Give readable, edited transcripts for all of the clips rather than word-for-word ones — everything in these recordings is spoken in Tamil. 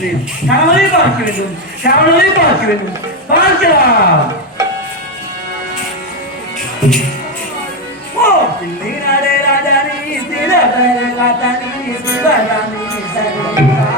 இருக்கிறேன். கணவனை பார்க்க வேண்டும், கணவனை பார்க்க வேண்டும். பார்க்கலாம். ஓ பிள்ளை நாடே ராஜானி சிறபர வாதானி சிவராணி சகலா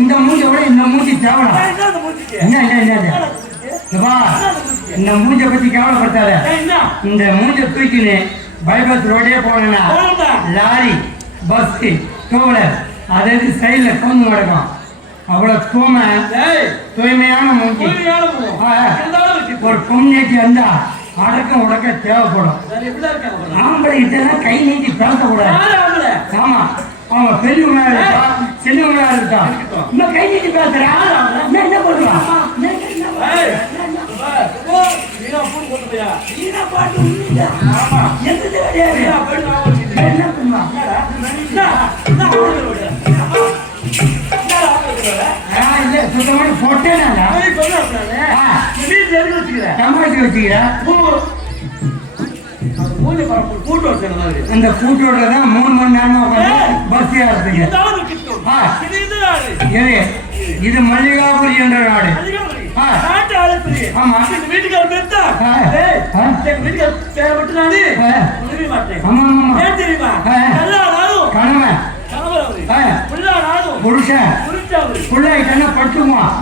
இந்த மூஞ்சோட இந்த மூஞ்சி தேவலாம் இந்த மூஞ்ச பத்தி கேவலப்படுத்தாத. இந்த மூஞ்ச தூக்கினு பைபாஸ் ரோடே போனா லாரி பஸ் டூவீலர் அதாவது சைட்ல தோந்து நடக்கும். அவ்வளவு தூய்மையான மூஞ்சி. ஒரு பொண்ணேட்டி வந்தா அடக்கம் உடக்க தேவைப்படும். ஆம்பளை கிட்ட கை நீட்டி பேசக்கூடாது. ஆமா அவங்க பெரியவங்களா இருக்கா சின்னவங்களா இருக்கா இன்னும் கை நீட்டி பேசுறா என்ன பண்ணுவான் சுத்தமான போட்டேன் வச்சுக்கிறேன். அந்த கூட்டோட தான் 3 மணி நேரமா பஸ் ஏறதுக்கு. இது மல்லிகாபுரி என்ற நாடு. ஆமா புருஷன் புள்ளாயிட்டா பட்டுக்குவான்.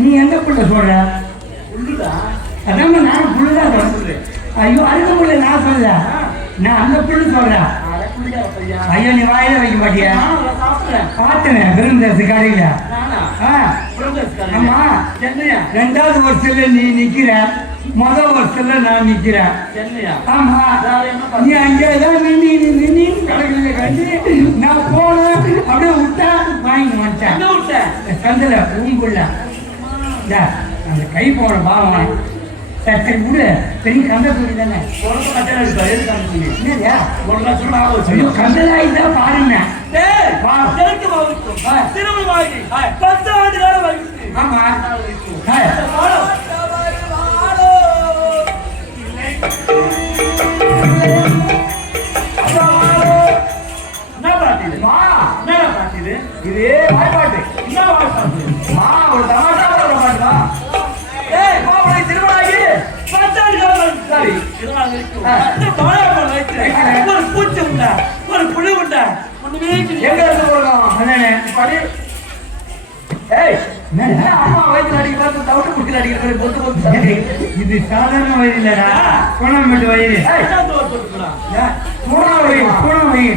நீ எந்த புள்ள சொல்ற? அதான் நானும் புள்ளுதான் சொல்றேன். ஐயோ அந்த புள்ள நான் சொல்ல, நான் அந்த புள்ளு சொல்றேன். ஐயோ நீ வாயில வைக்க மாட்டியா? பார்த்தேன் விருந்தரசு கடையில. ஆமா 2வது வருஷத்துல நீ நிக்கிற, முதல் வருஷத்துல நான் நிக்கிறேன். ஆமா நீ அங்கேதான் நின்று கடையில கட்டி நான் போனேன். அப்படியே விட்டா வாங்கி வந்துட்டேன். சந்தில பூங்குள்ள அந்த கை போன பாவம் சரி கூட பெரிய கந்த கூடி தானே கந்தலாயிட்டா பாருங்க. ஆமா இது வாய்ப்பாட்டு. என்ன வாய்ப்பாட்டு? ஒரு தமாஷா ஒரு பாட்டுடா. ஏய் பாவனை திருமணாகி 10 ஆண்டுகள் சரி. இந்த பாலாப்பழம் வைத்து ஒரு பூச்சி உண்டா, ஒரு புழு உண்டா, ஒண்ணுமே எங்க இருந்து போறோம்? அண்ணே படி. ஏய் அம்மா வயிற்று அடிக்க பார்த்து தவிட்டு குடிச்சு அடிக்கிற பொத்து பொத்து. இது சாதாரண வயிறு இல்லடா, கோணாம்பட்டு வயிறு. பூனா வயிறு, பூனா வயிறு.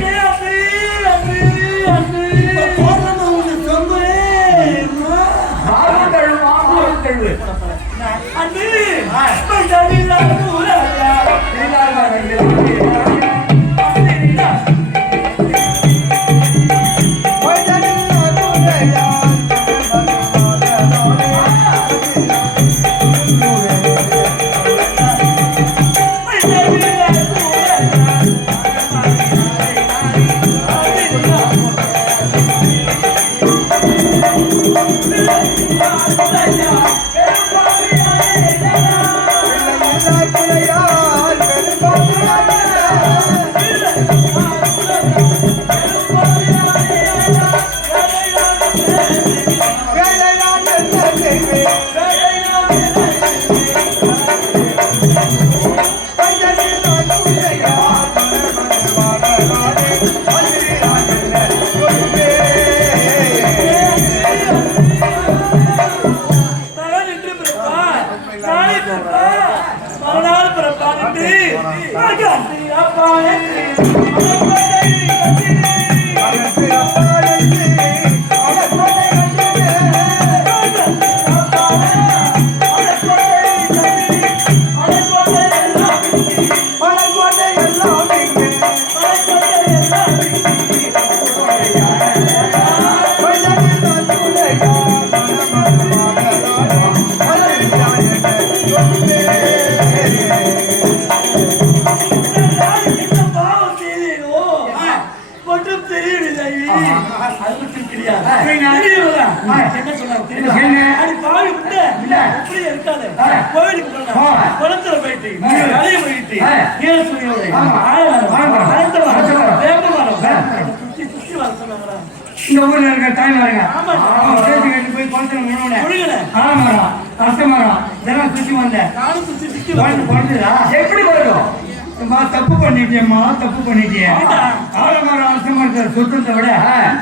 இந்த ஊர்ல இருக்க தாய் பாருங்க, பேசி கட்டி போய் குளத்துல அர்த்தமரம் இதெல்லாம் சுத்தி வந்தேன். குழந்தைதா எப்படி வரும்? தப்பு பண்ணிட்டேம்மா, தப்பு பண்ணிட்டேன். ஆலமரம் அர்த்தமரத்தை சுத்தத்தை விட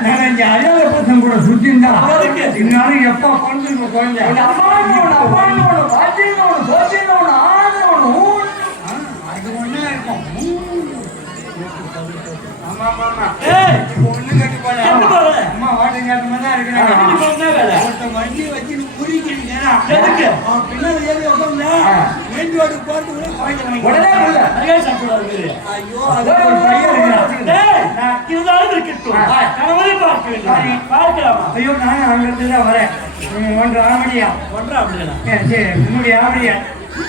நான் இங்க அரியாத பசங்க கூட சுத்திருந்தா இருந்தாலும் எப்ப குழந்தைங்க குழந்தை அது ஒண்ணா இருக்கும். ஒண்ணு கட்டி போல அம்மா வாட்டர் கேட்ட மாதிரி தான் இருக்கிறாங்க. வண்டி வச்சு புரிக்கிறீங்க பின்னாடி ஏறி உட்காந்து மெயின் ரோடு போட்டு ஐயோ அது ஒரு பையன் ஐயோ நாங்க அங்க இருந்து தான் வரேன். 1.5 ஆவடியா? 1.5 ஆவடியா? சரி 3 ஆவடியா?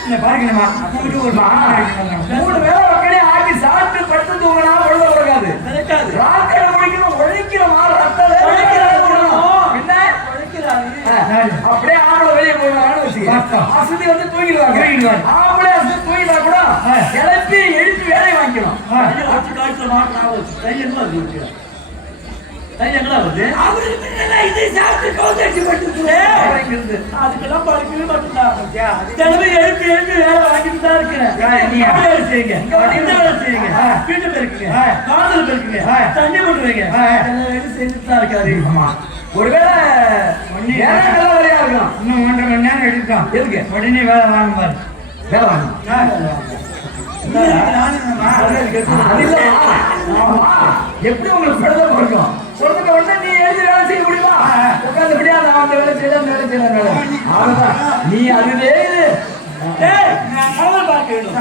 இல்ல பாருங்கம்மா, அப்போட்டு ஒரு 3 வேளை உடனே ஆக்கி சாப்பிட்டு படுத்து தூங்கினா ஒழுங்க போகாது. ராக்கடை முடிக்கணும், ஒழிக்கிறோமா ரத்தத்தை அப்படியே ஆம்பளை வெளியே போயிடுவாங்க. வசதி வந்து தூங்கிடுவாங்க. ஆம்பளை வசதி தூங்கிட்டா கூட கிளப்பி எழுப்பி வேலை வாங்கிக்கணும். அதுக்கெல்லாம் படுக்கவே மாட்டேன். எழுப்பி எழுப்பி வேலை வாங்கிட்டு தான் இருக்கிறேன். வீட்டு பெருக்குங்க, காதல் பெருக்குங்க, தண்ணி போட்டுருவீங்க, செஞ்சுட்டு தான் இருக்காரு. ஒருவேளை வேலையா இருக்கும். இன்னும் 1.5 மணி நேரம் எடுக்கலாம். எதுக்கு உடனே வேலை வாங்க பாரு. வேலை வாங்க எப்படி உங்களுக்கு பெருதா கொடுக்கும்? சொல்லுங்க உடனே நீ எழுதி வேலை செய்ய முடியுமா? உட்காந்துபடியா நான் அந்த வேலை செய்யலாம் வேலை செய்யலாம். அவ்வளவுதான். நீ அதுவே பார்க்க வேண்டும்.